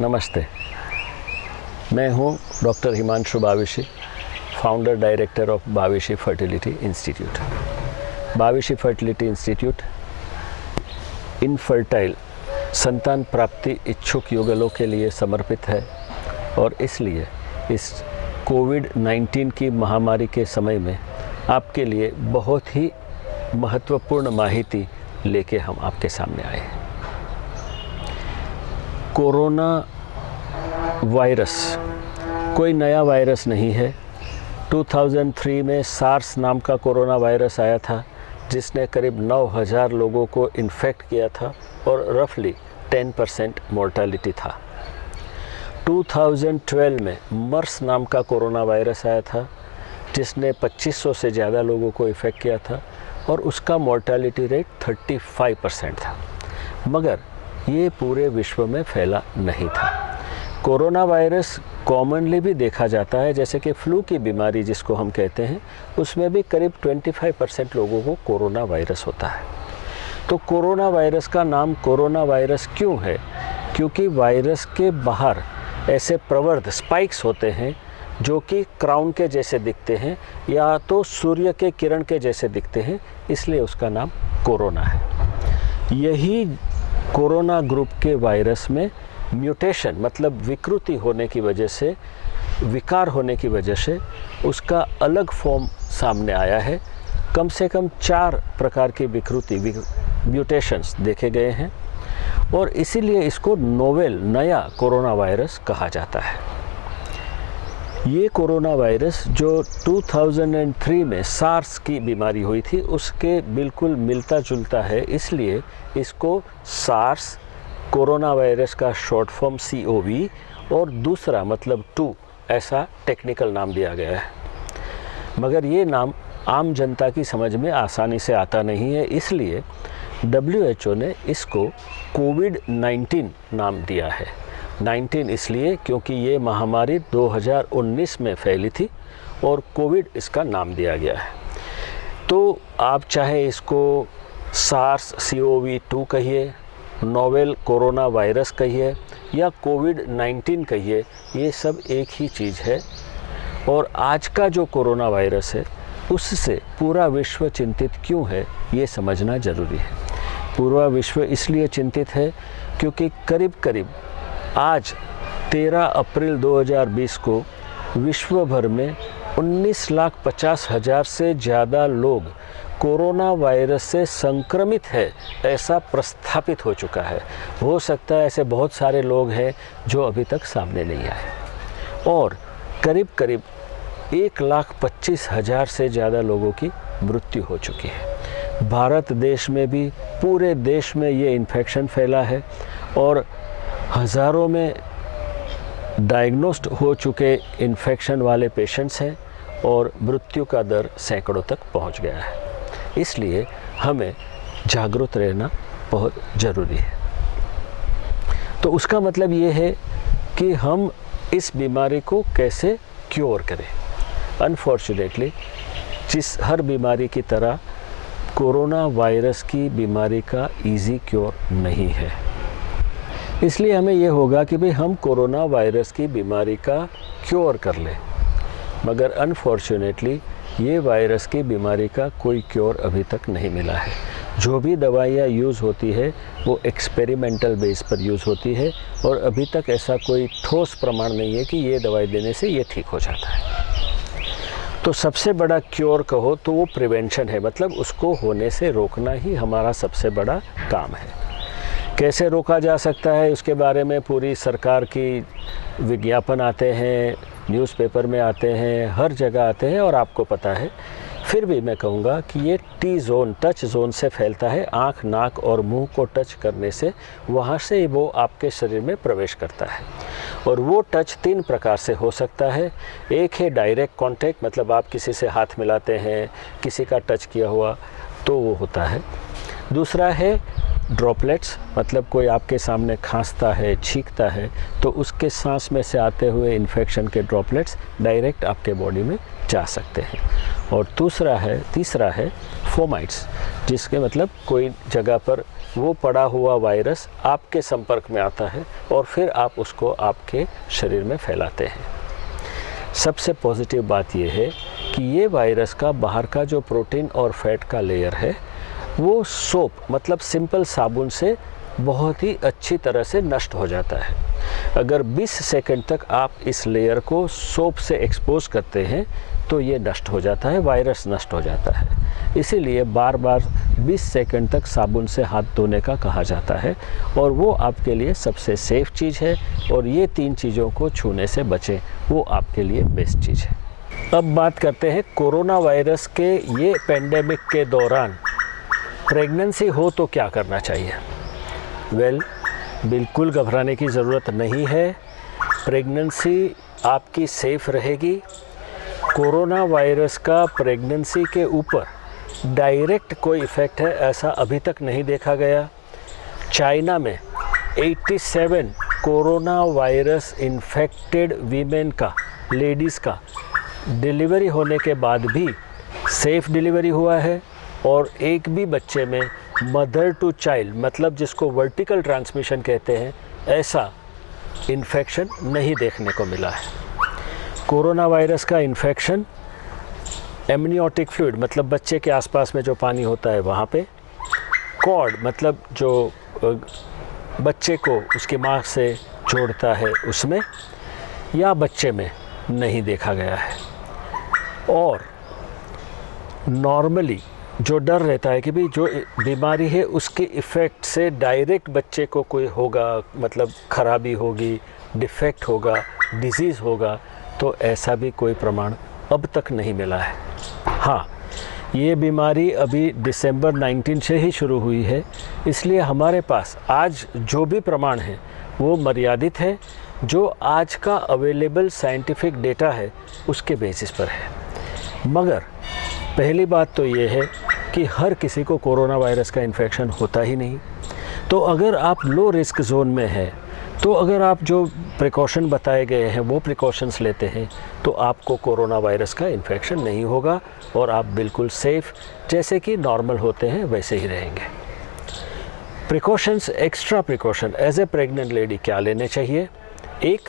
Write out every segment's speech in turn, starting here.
नमस्ते। मैं हूं doctor Himanshu Bavishi, founder director of Bavishi fertility institute. Bavishi fertility institute infertile संतान प्राप्ति इच्छुक युगलों के लिए समर्पित है और इसलिए इस कोविड-19 की महामारी के समय में आपके लिए बहुत ही महत्वपूर्ण माहिती लेके हम आपके सामने आए हैं। कोरोना वायरस कोई नया वायरस नहीं है। 2003 में सार्स नाम का कोरोना वायरस आया था जिसने करीब 9000 लोगों को इन्फेक्ट किया था और रफली 10% मोर्टालिटी था। 2012 में मर्स नाम का कोरोना वायरस आया था जिसने 2500 से ज़्यादा लोगों को इफ़ेक्ट किया था और उसका मोर्टालिटी रेट 35% था, मगर ये पूरे विश्व में फैला नहीं था। कोरोना वायरस कॉमनली भी देखा जाता है, जैसे कि फ्लू की बीमारी जिसको हम कहते हैं, उसमें भी करीब 25% लोगों को कोरोना वायरस होता है। तो कोरोना वायरस का नाम कोरोना वायरस क्यों है? क्योंकि वायरस के बाहर ऐसे प्रवर्ध स्पाइक्स होते हैं जो कि क्राउन के जैसे दिखते हैं या तो सूर्य के किरण के जैसे दिखते हैं, इसलिए उसका नाम कोरोना है। यही कोरोना ग्रुप के वायरस में म्यूटेशन मतलब विकृति होने की वजह से, विकार होने की वजह से उसका अलग फॉर्म सामने आया है। कम से कम 4 प्रकार की विकृति म्यूटेशंस देखे गए हैं और इसीलिए इसको नोवेल नया कोरोना वायरस कहा जाता है। ये कोरोना वायरस जो 2003 में सार्स की बीमारी हुई थी उसके बिल्कुल मिलता जुलता है, इसलिए इसको सार्स कोरोना वायरस का शॉर्ट फॉर्म COV और दूसरा मतलब 2 ऐसा टेक्निकल नाम दिया गया है। मगर ये नाम आम जनता की समझ में आसानी से आता नहीं है, इसलिए WHO ने इसको कोविड-19 नाम दिया है। 19 इसलिए क्योंकि ये महामारी 2019 में फैली थी और कोविड इसका नाम दिया गया है। तो आप चाहे इसको सार्स COV-2 कहिए, नोवेल कोरोना वायरस कहिए या कोविड-19 कहिए, ये सब एक ही चीज़ है। और आज का जो कोरोना वायरस है उससे पूरा विश्व चिंतित क्यों है, ये समझना ज़रूरी है। पूरा विश्व इसलिए चिंतित है क्योंकि करीब करीब आज 13 अप्रैल 2020 को विश्व भर में 19,50,000 से ज़्यादा लोग कोरोना वायरस से संक्रमित है ऐसा प्रस्थापित हो चुका है। हो सकता है ऐसे बहुत सारे लोग हैं जो अभी तक सामने नहीं आए और करीब करीब 1,25,000 से ज़्यादा लोगों की मृत्यु हो चुकी है। भारत देश में भी पूरे देश में ये इन्फेक्शन फैला है और हज़ारों में डायग्नोस्ड हो चुके इन्फेक्शन वाले पेशेंट्स हैं और मृत्यु का दर सैकड़ों तक पहुंच गया है। इसलिए हमें जागरूक रहना बहुत ज़रूरी है। तो उसका मतलब ये है कि हम इस बीमारी को कैसे क्योर करें। अनफॉर्चुनेटली हर बीमारी की तरह कोरोना वायरस की बीमारी का इजी क्योर नहीं है, इसलिए हमें यह होगा कि भाई हम कोरोना वायरस की बीमारी का क्योर कर लें, मगर अनफॉर्चुनेटली ये वायरस की बीमारी का कोई क्योर अभी तक नहीं मिला है। जो भी दवाइयाँ यूज़ होती है वो एक्सपेरिमेंटल बेस पर यूज़ होती है और अभी तक ऐसा कोई ठोस प्रमाण नहीं है कि ये दवाई देने से ये ठीक हो जाता है। तो सबसे बड़ा क्योर कहो तो वो प्रिवेंशन है, मतलब उसको होने से रोकना ही हमारा सबसे बड़ा काम है। कैसे रोका जा सकता है उसके बारे में पूरी सरकार की विज्ञापन आते हैं, न्यूज़पेपर में आते हैं, हर जगह आते हैं और आपको पता है। फिर भी मैं कहूँगा कि ये टच जोन से फैलता है। आँख, नाक और मुंह को टच करने से वहाँ से वो आपके शरीर में प्रवेश करता है और वो टच 3 प्रकार से हो सकता है। एक है डायरेक्ट कांटेक्ट, मतलब आप किसी से हाथ मिलाते हैं, किसी का टच किया हुआ तो वो होता है। दूसरा है ड्रॉपलेट्स, मतलब कोई आपके सामने खांसता है, छींकता है, तो उसके सांस में से आते हुए इन्फेक्शन के ड्रॉपलेट्स डायरेक्ट आपके बॉडी में जा सकते हैं। और तीसरा है फोमाइट्स, जिसके मतलब कोई जगह पर वो पड़ा हुआ वायरस आपके संपर्क में आता है और फिर आप उसको आपके शरीर में फैलाते हैं। सबसे पॉजिटिव बात यह है कि ये वायरस का बाहर का जो प्रोटीन और फैट का लेयर है वो सोप, मतलब सिंपल साबुन से बहुत ही अच्छी तरह से नष्ट हो जाता है। अगर 20 सेकंड तक आप इस लेयर को सोप से एक्सपोज करते हैं तो ये नष्ट हो जाता है, वायरस नष्ट हो जाता है। इसीलिए बार बार 20 सेकंड तक साबुन से हाथ धोने का कहा जाता है और वो आपके लिए सबसे सेफ चीज़ है। और ये 3 चीज़ों को छूने से बचें, वो आपके लिए बेस्ट चीज़ है। अब बात करते हैं कोरोना वायरस के ये पेंडेमिक के दौरान प्रेगनेंसी हो तो क्या करना चाहिए। बिल्कुल घबराने की ज़रूरत नहीं है। प्रेगनेंसी आपकी सेफ रहेगी। कोरोना वायरस का प्रेगनेंसी के वीपर डायरेक्ट कोई इफ़ेक्ट है ऐसा अभी तक नहीं देखा गया। चाइना में 87 कोरोना वायरस इन्फेक्टेड वीमेन का, लेडीज़ का डिलीवरी होने के बाद भी सेफ डिलीवरी हुआ है और एक भी बच्चे में मदर टू चाइल्ड, मतलब जिसको वर्टिकल ट्रांसमिशन कहते हैं, ऐसा इन्फेक्शन नहीं देखने को मिला है। कोरोना वायरस का इन्फेक्शन एमनियोटिक फ्लूइड, मतलब बच्चे के आसपास में जो पानी होता है वहाँ पे, कॉर्ड मतलब जो बच्चे को उसकी माँ से जोड़ता है उसमें, या बच्चे में नहीं देखा गया है। और नॉर्मली जो डर रहता है कि भाई जो बीमारी है उसके इफ़ेक्ट से डायरेक्ट बच्चे को कोई होगा, मतलब खराबी होगी, डिफेक्ट होगा, डिजीज़ होगा, तो ऐसा भी कोई प्रमाण अब तक नहीं मिला है। हाँ, ये बीमारी अभी दिसंबर 19 से ही शुरू हुई है, इसलिए हमारे पास आज जो भी प्रमाण है वो मर्यादित है। जो आज का अवेलेबल साइंटिफिक डेटा है उसके बेसिस पर है। मगर पहली बात तो ये है कि हर किसी को कोरोना वायरस का इन्फेक्शन होता ही नहीं। तो अगर आप लो रिस्क जोन में हैं, तो अगर आप जो प्रिकॉशन बताए गए हैं वो प्रिकॉशंस लेते हैं तो आपको कोरोना वायरस का इन्फेक्शन नहीं होगा और आप बिल्कुल सेफ़, जैसे कि नॉर्मल होते हैं वैसे ही रहेंगे। Precautions, extra precaution as a pregnant lady क्या लेने चाहिए। एक,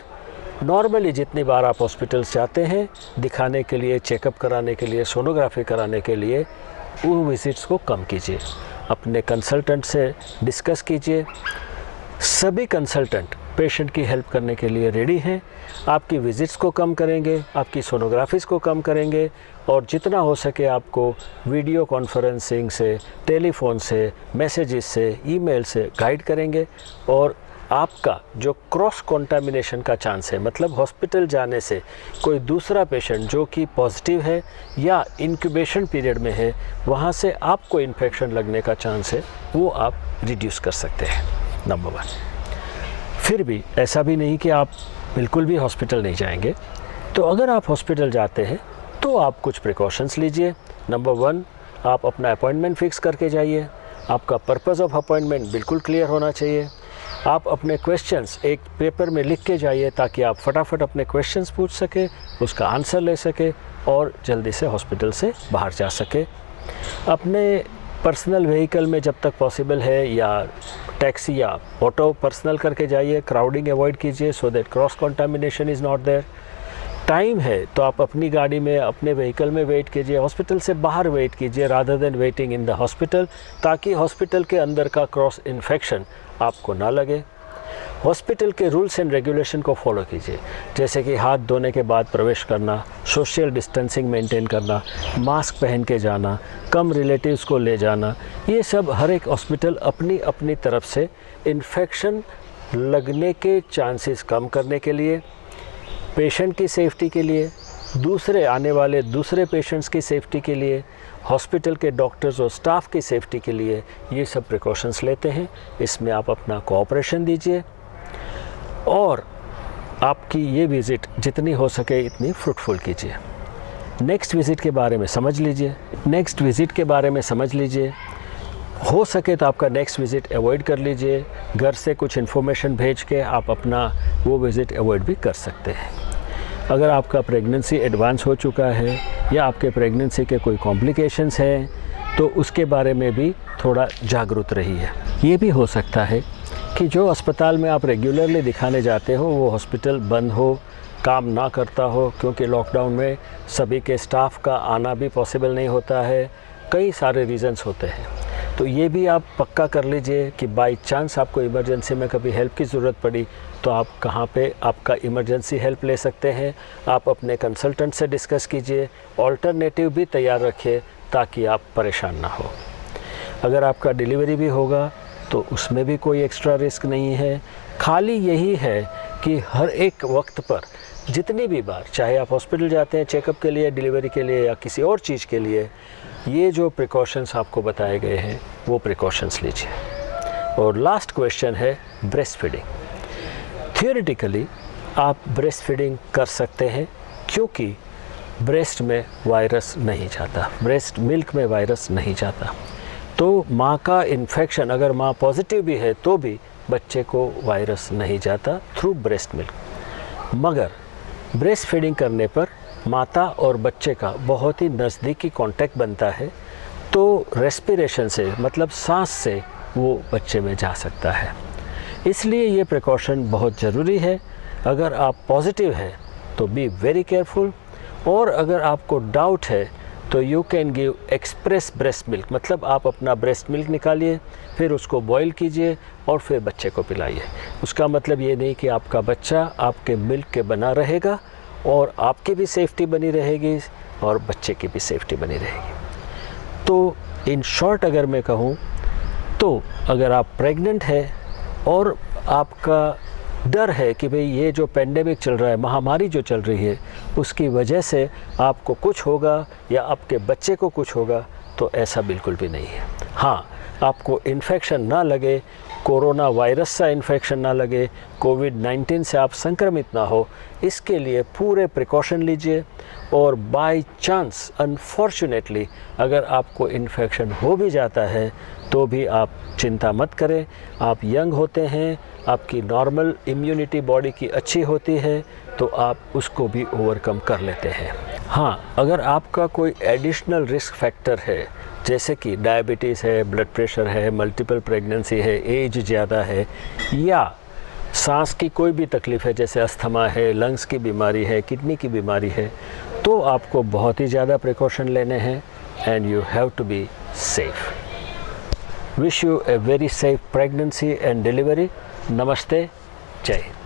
नॉर्मली जितनी बार आप हॉस्पिटल्स जाते हैं दिखाने के लिए, चेकअप कराने के लिए, सोनोग्राफी कराने के लिए, वो विजिट्स को कम कीजिए। अपने कंसल्टेंट से डिस्कस कीजिए। सभी कंसल्टेंट पेशेंट की हेल्प करने के लिए रेडी हैं। आपकी विजिट्स को कम करेंगे, आपकी सोनोग्राफीज़ को कम करेंगे और जितना हो सके आपको वीडियो कॉन्फ्रेंसिंग से, टेलीफोन से, मैसेजेस से, ईमेल से गाइड करेंगे। और आपका जो क्रॉस कॉन्टामिनेशन का चांस है, मतलब हॉस्पिटल जाने से कोई दूसरा पेशेंट जो कि पॉजिटिव है या इंक्यूबेशन पीरियड में है, वहाँ से आपको इन्फेक्शन लगने का चांस है, वो आप रिड्यूस कर सकते हैं। नंबर 1। फिर भी ऐसा भी नहीं कि आप बिल्कुल भी हॉस्पिटल नहीं जाएंगे। तो अगर आप हॉस्पिटल जाते हैं तो आप कुछ प्रिकॉशंस लीजिए। नंबर 1, आप अपना अपॉइंटमेंट फ़िक्स करके जाइए। आपका पर्पज़ ऑफ अपॉइंटमेंट बिल्कुल क्लियर होना चाहिए। आप अपने क्वेश्चंस एक पेपर में लिख के जाइए ताकि आप फटाफट अपने क्वेश्चंस पूछ सके, उसका आंसर ले सके और जल्दी से हॉस्पिटल से बाहर जा सके। अपने पर्सनल व्हीकल में जब तक पॉसिबल है या टैक्सी या ऑटो पर्सनल करके जाइए। क्राउडिंग अवॉइड कीजिए so that cross contamination is not there. Time है तो आप अपनी गाड़ी में, अपने व्हीकल में वेट कीजिए, हॉस्पिटल से बाहर वेट कीजिए rather than waiting in the hospital, ताकि हॉस्पिटल के अंदर का क्रॉस इन्फेक्शन आपको ना लगे। हॉस्पिटल के रूल्स एंड रेगुलेशन को फॉलो कीजिए, जैसे कि हाथ धोने के बाद प्रवेश करना, सोशल डिस्टेंसिंग मेंटेन करना, मास्क पहन के जाना, कम रिलेटिव्स को ले जाना। ये सब हर एक हॉस्पिटल अपनी अपनी तरफ से इन्फेक्शन लगने के चांसेस कम करने के लिए, पेशेंट की सेफ्टी के लिए, दूसरे आने वाले दूसरे पेशेंट्स की सेफ्टी के लिए, हॉस्पिटल के डॉक्टर्स और स्टाफ की सेफ्टी के लिए ये सब प्रिकॉशंस लेते हैं। इसमें आप अपना कोऑपरेशन दीजिए और आपकी ये विज़िट जितनी हो सके इतनी फ्रूटफुल कीजिए। नेक्स्ट विज़िट के बारे में समझ लीजिए। हो सके तो आपका नेक्स्ट विज़िट अवॉइड कर लीजिए। घर से कुछ इन्फॉर्मेशन भेज के आप अपना वो विज़िट अवॉइड भी कर सकते हैं। अगर आपका प्रेगनेंसी एडवांस हो चुका है या आपके प्रेगनेंसी के कोई कॉम्प्लिकेशंस हैं तो उसके बारे में भी थोड़ा जागरूक रहिए। ये भी हो सकता है कि जो अस्पताल में आप रेगुलरली दिखाने जाते हो वो हॉस्पिटल बंद हो, काम ना करता हो, क्योंकि लॉकडाउन में सभी के स्टाफ का आना भी पॉसिबल नहीं होता है। कई सारे रीज़न्स होते हैं। तो ये भी आप पक्का कर लीजिए कि बाई चांस आपको इमरजेंसी में कभी हेल्प की ज़रूरत पड़ी तो आप कहाँ पे आपका इमरजेंसी हेल्प ले सकते हैं। आप अपने कंसल्टेंट से डिस्कस कीजिए, ऑल्टरनेटिव भी तैयार रखिए ताकि आप परेशान ना हो। अगर आपका डिलीवरी भी होगा तो उसमें भी कोई एक्स्ट्रा रिस्क नहीं है। खाली यही है कि हर एक वक्त पर जितनी भी बार चाहे आप हॉस्पिटल जाते हैं चेकअप के लिए, डिलीवरी के लिए या किसी और चीज़ के लिए, ये जो प्रिकॉशंस आपको बताए गए हैं वो प्रिकॉशंस लीजिए। और लास्ट क्वेश्चन है ब्रेस्ट फीडिंग। थियोरेटिकली आप ब्रेस्ट फीडिंग कर सकते हैं क्योंकि ब्रेस्ट में वायरस नहीं जाता, ब्रेस्ट मिल्क में वायरस नहीं जाता। तो माँ का इन्फेक्शन, अगर माँ पॉजिटिव भी है तो भी बच्चे को वायरस नहीं जाता थ्रू ब्रेस्ट मिल्क। मगर ब्रेस्ट फीडिंग करने पर माता और बच्चे का बहुत ही नज़दीकी कांटेक्ट बनता है, तो रेस्पिरेशन से मतलब सांस से वो बच्चे में जा सकता है। इसलिए ये प्रिकॉशन बहुत ज़रूरी है। अगर आप पॉजिटिव हैं तो बी वेरी केयरफुल, और अगर आपको डाउट है तो you can give express breast milk, मतलब आप अपना ब्रेस्ट मिल्क निकालिए, फिर उसको बॉईल कीजिए और फिर बच्चे को पिलाइए। उसका मतलब ये नहीं कि आपका बच्चा आपके मिल्क के बना रहेगा और आपकी भी सेफ्टी बनी रहेगी और बच्चे की भी सेफ्टी बनी रहेगी। तो इन शॉर्ट अगर मैं कहूँ तो अगर आप प्रेग्नेंट है और आपका डर है कि भाई ये जो पेंडेमिक चल रहा है, महामारी जो चल रही है, उसकी वजह से आपको कुछ होगा या आपके बच्चे को कुछ होगा, तो ऐसा बिल्कुल भी नहीं है। हाँ, आपको इन्फेक्शन ना लगे, कोरोना वायरस सा इन्फेक्शन ना लगे, कोविड-19 से आप संक्रमित ना हो, इसके लिए पूरे प्रिकॉशन लीजिए। और बाय चांस अनफॉर्चुनेटली अगर आपको इन्फेक्शन हो भी जाता है तो भी आप चिंता मत करें। आप यंग होते हैं, आपकी नॉर्मल इम्यूनिटी बॉडी की अच्छी होती है, तो आप उसको भी ओवरकम कर लेते हैं। हाँ, अगर आपका कोई एडिशनल रिस्क फैक्टर है, जैसे कि डायबिटीज़ है, ब्लड प्रेशर है, मल्टीपल प्रेगनेंसी है, एज ज़्यादा है, या सांस की कोई भी तकलीफ़ है जैसे अस्थमा है, लंग्स की बीमारी है, किडनी की बीमारी है, तो आपको बहुत ही ज़्यादा प्रिकॉशन लेने हैं and you have to be safe. Wish you a very safe pregnancy and delivery. नमस्ते, जय हिंद।